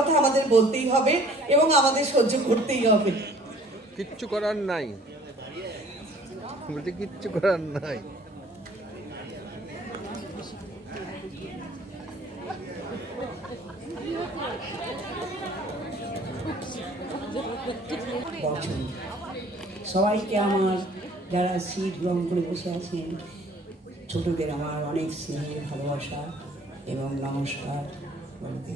কথা আমাদের বলতেই হবে এবং আমাদের সহ্য করতেই হবে। কিচ্ছু করার নাই, বলতে কিচ্ছু করার নাই। সবাইকে আমার যারা সিট গ্রহণ করে বসে আছেন, ছোটদের আমার অনেক স্নেহের ভালোবাসা এবং নমস্কার বলতে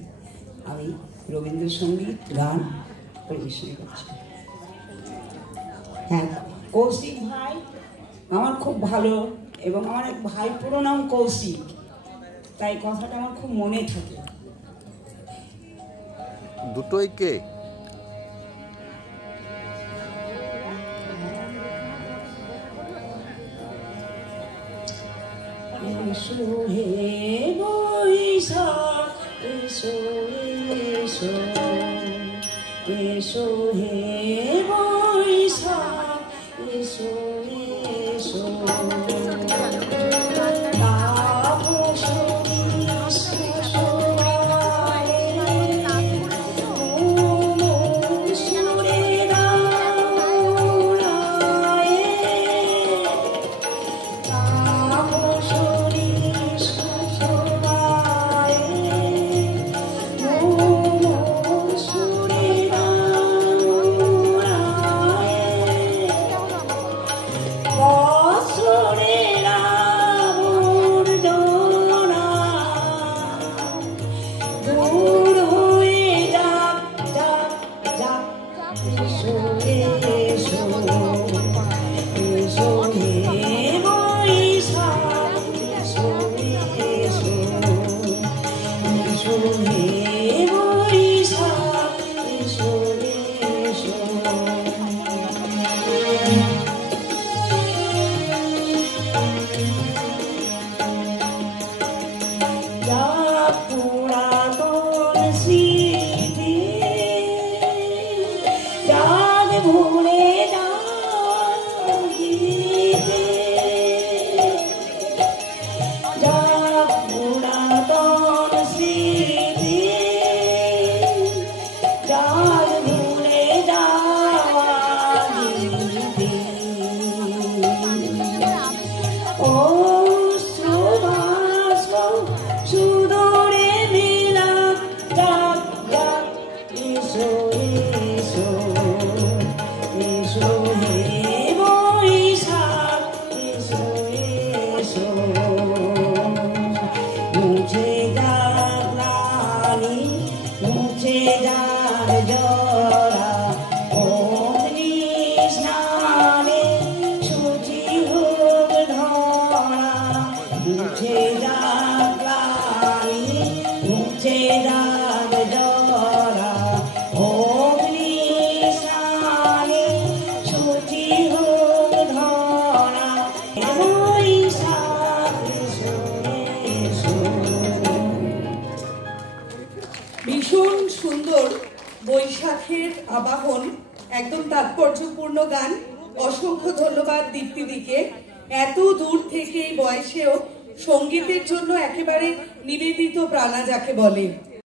আমি রবীন্দ্রসঙ্গীত গান পরিবেশন করছি। হ্যাঁ, কৌশিক ভাই আমার খুব ভালো এবং আমার এক ভাই পুরো নাম কৌশিক, তাই কথাটা আমার খুব মনে থাকে। দুটোই কে? এসো হে বৈশাখ এসো এসো, এসো হে বৈশাখ এসো এসো, ভীষণ সুন্দর বৈশাখের আবাহন, একদম তাৎপর্যপূর্ণ গান। অসংখ্য ধন্যবাদ দীপ্তিদিকে, এত দূর থেকে এই বয়সেও সঙ্গীতের জন্য একেবারে নিবেদিত প্রাণা যাকে বলে।